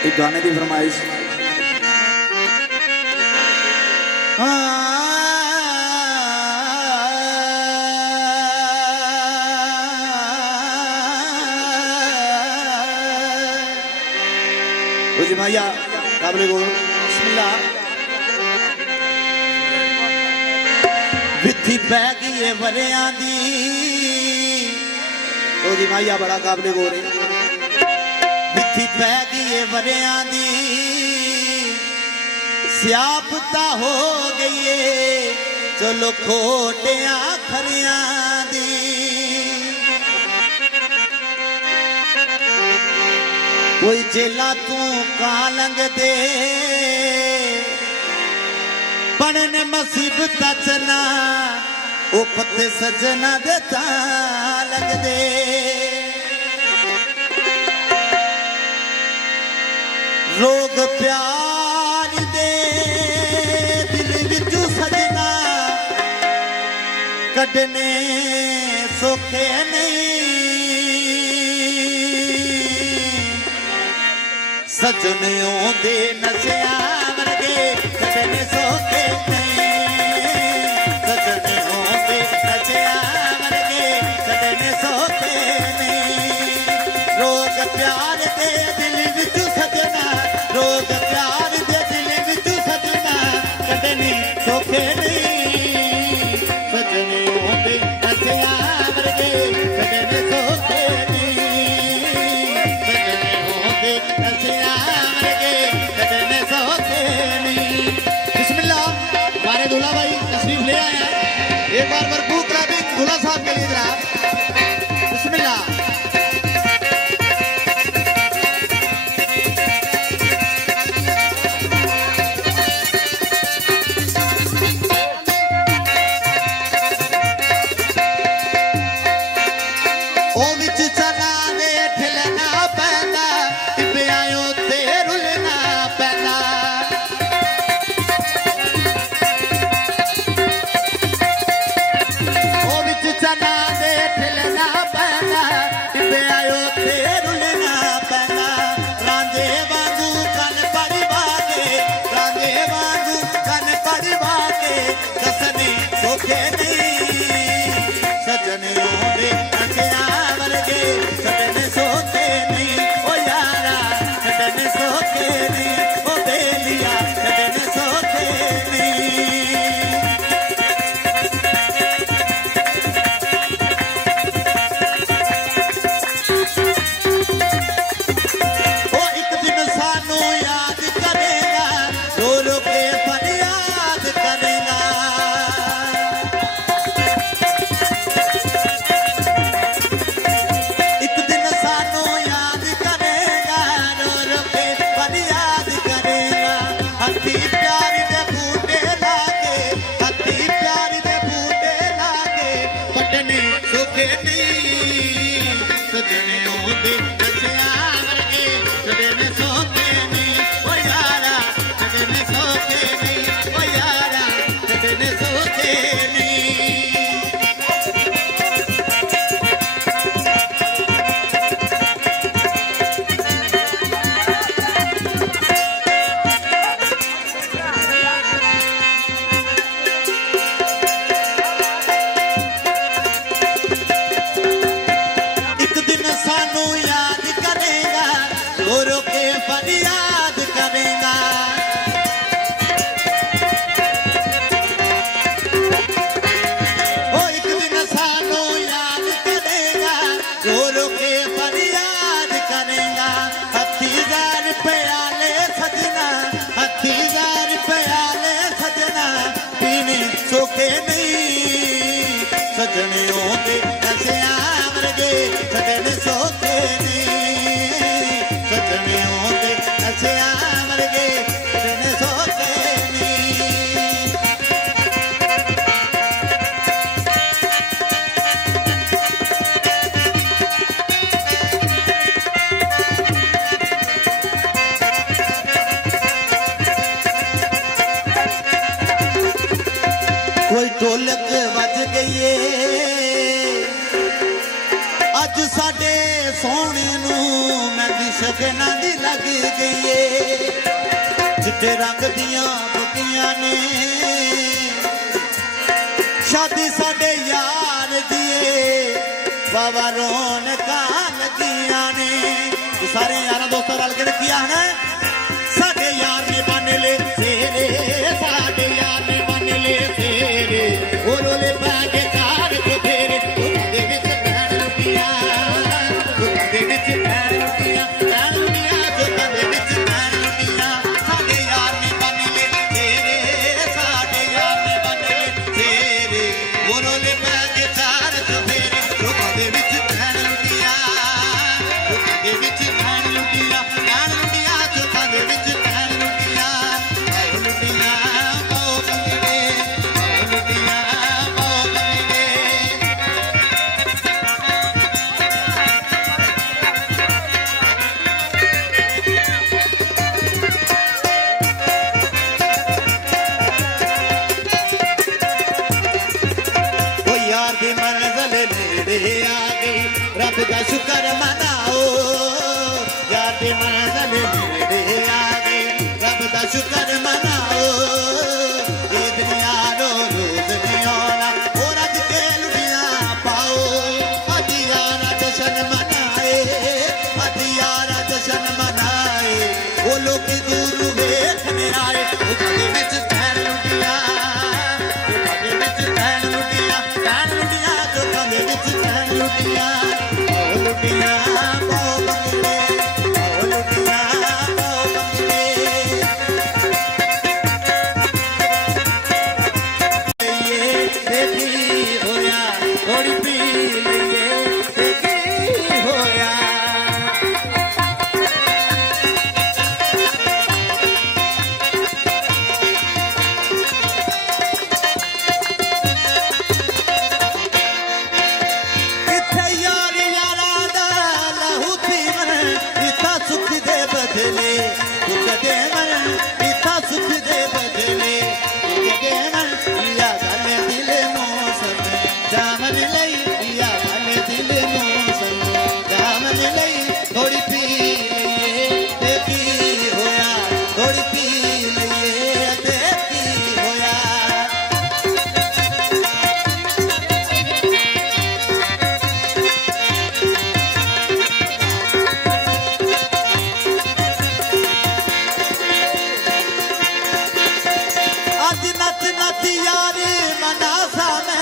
एक गाने की फरमाइश। जी भैया काबले को बिस्मिल्लाह। विधि पै गई वरियां दी, तो जी भैया बड़ा काबले को रे। विधि पै गई वरियां दी, सियापता हो गई है चलो खोटिया खरियां दी। कोई जेला तू कालंग दे बनने मुसीबत चना ओ पत्ते सजना दे तालंग दे। रोग प्यार दे दिल विचू सजना कढ़ने सौखे नहीं। सजनियों दे नशा वर्गे कढ़ने सौखे नहीं। सजनियों दे नशा वर्गे कढ़ने सौखे नहीं। रोग प्यार दे दिल विचू सजना, रोग प्यार दे दिल विचू सजना कढ़ने सौखे नहीं। सजनियों दे नशा वर्गे कढ़ने सौखे नहीं। सजनियों दे नशा वर्गे कढ़ने सौखे नहीं। बिस्मिल्लाह, हमारे दूल्हा भाई तशरीफ ले आए हैं। एक बार भरपूर क्लैपिंग दूल्हा साहब के लिए जरा। बिस्मिल्लाह। कोई ढोलक बज गई अज साडे सोहणे नूं मेहंदी ਸ਼ਗਨਾਂ ਦੀ ਲੱਗ ਗਈ ਏ ਚਿੱਟੇ ਰੰਗ ਦੀਆਂ ਬੁੱਕੀਆਂ ਨੇ ਸ਼ਾਦੀ ਸਾਡੇ ਯਾਰ ਦੀ ਏ ਬਾਬਾ ਰੌਣਕਾਂ ਲੱਗੀਆਂ ਨੇ ਸਾਰੇ ਯਾਰਾਂ ਦੋਸਤਾਂ ਰਲ ਕੇ ਕੀ ਆਖਣਾ ਸਾਡੇ ਯਾਰ ਨੇ ਬੰਨ ਲਏ ਸੇਰੇ ਸਾਡੇ ਯਾਰ ਨੇ ਬੰਨ ਲਏ ਸੇਰੇ ਉਹ ਰੋਲੇ ਪਾ ਕੇ ਕਾਰ ਤੇ ਫੇਰੇ ਉਹਦੇ ਵਿੱਚ ਭੈਣ ਲੁੱਟੀਆਂ ਉਹਦੇ ਵਿੱਚ ਭੈਣ ਲੁੱਟੀਆਂ ਜੋਤਾਂ ਦੇ ਵਿੱਚ ਭੈਣ ਲੁੱਟੀਆਂ ਸਾਡੇ ਯਾਰ ਨੇ ਬੰਨ ਲਏ ਸੇਰੇ ਸਾਡੇ ਯਾਰ ਨੇ ਬੰਨ ਲਏ ਸੇਰੇ ਉਹ ਰੋਲੇ ਪਾ ਕੇ ਕਾਰ ਤੇ ਫੇਰੇ ਉਹਦੇ ਵਿੱਚ ਭੈਣ ਲੁੱਟੀਆਂ ਉਹਦੇ ਵਿੱਚ ਭੈਣ ਲੁੱਟੀਆਂ ਜੋਤਾਂ ਦੇ ਵਿੱਚ ਭੈਣ ਲੁੱਟੀਆਂ ਆਓ ਲੁੱਟੀਆਂ ਪਾਓ ਬੰਗੜੇ ਆਓ ਲੁੱਟੀਆਂ ਪਾਓ ਬੰਗੜੇ ਉਹ ਯਾਰ ਦੀ ਮੰਜ਼ਲ ਨੇੜੇ ਆ ਗਈ ਰੱਬ ਦਾ ਸ਼ੁਕਰ ਮਨਾਓ ਯਾਰ ਦੀ ਮੰਜ਼ਲ ਨੇੜੇ ਆ ਗਈ ਰੱਬ ਦਾ ਸ਼ੁਕਰ ਮਨਾਓ ਇਹ ਦੁਨੀਆ ਰੋਜ਼ ਨਹੀਂ ਆਉਣਾ ਉਹ ਰੱਜ ਕੇ ਲੁੱਟੀਆਂ ਪਾਓ ਅੱਜ ਯਾਰਾ ਜਸ਼ਨ ਮਨਾਏ ਅੱਜ ਯਾਰਾ ਜਸ਼ਨ ਮਨਾਏ ਉਹ ਲੋਕੀ ਦੂਰ ਵੇਖਣ ਆਏ ਉਹਦੇ ਵਿੱਚ ਭੈਣ ਲੁੱਟੀਆਂ ਉਹਦੇ ਵਿੱਚ ਭੈਣ ਲੁੱਟੀਆਂ ਜੋਤਾਂ ਦੇ ਵਿੱਚ ਭੈਣ ਲੁੱਟੀਆਂ ਆਓ ਲੁੱਟੀਆਂ ਪਾਓ ਬੰਗੜੇ ਆਓ ਲੁੱਟੀਆਂ ਪਾਓ ਬੰਗੜੇ ਲਈਏ ਤੇ ਕੀ ਹੋਇਆ ਥੋੜੀ ਪੀ ਲਈਏ ਤੇ ਕੀ ਹੋਇਆ ਇੱਥੇ ਯਾਰ ਯਾਰਾਂ ਦਾ ਲਹੂ ਪੀਵਨ ਇੱਥਾ ਸੁੱਖ ਦੇ ਬਦਲੇ ਦੁੱਖ ਦੇਵਨ ਇੱਥਾ ਸੁੱਖ ਦੇ ਬਦਲੇ ਦੁੱਖ ਦੇਵਨ ਲਿਆ ਗੱਲ ਦਿਲ ਨੂੰ ਸਮ ਜਾਮਨ ਲਈ ਲਿਆ ਗੱਲ ਦਿਲ ਨੂੰ ਸਮ ਜਾਮਨ ਲਈ ਥੋੜੀ ਪੀ ਲਈਏ ਤੇ ਕੀ ਹੋਇਆ ਥੋੜੀ ਪੀ ਲਈਏ ਤੇ ਕੀ ਹੋਇਆ ਅੱਜ ਨੱਚ ਨੱਚ ਯਾਰ ਮਨਾਸਾ ਮੈਂ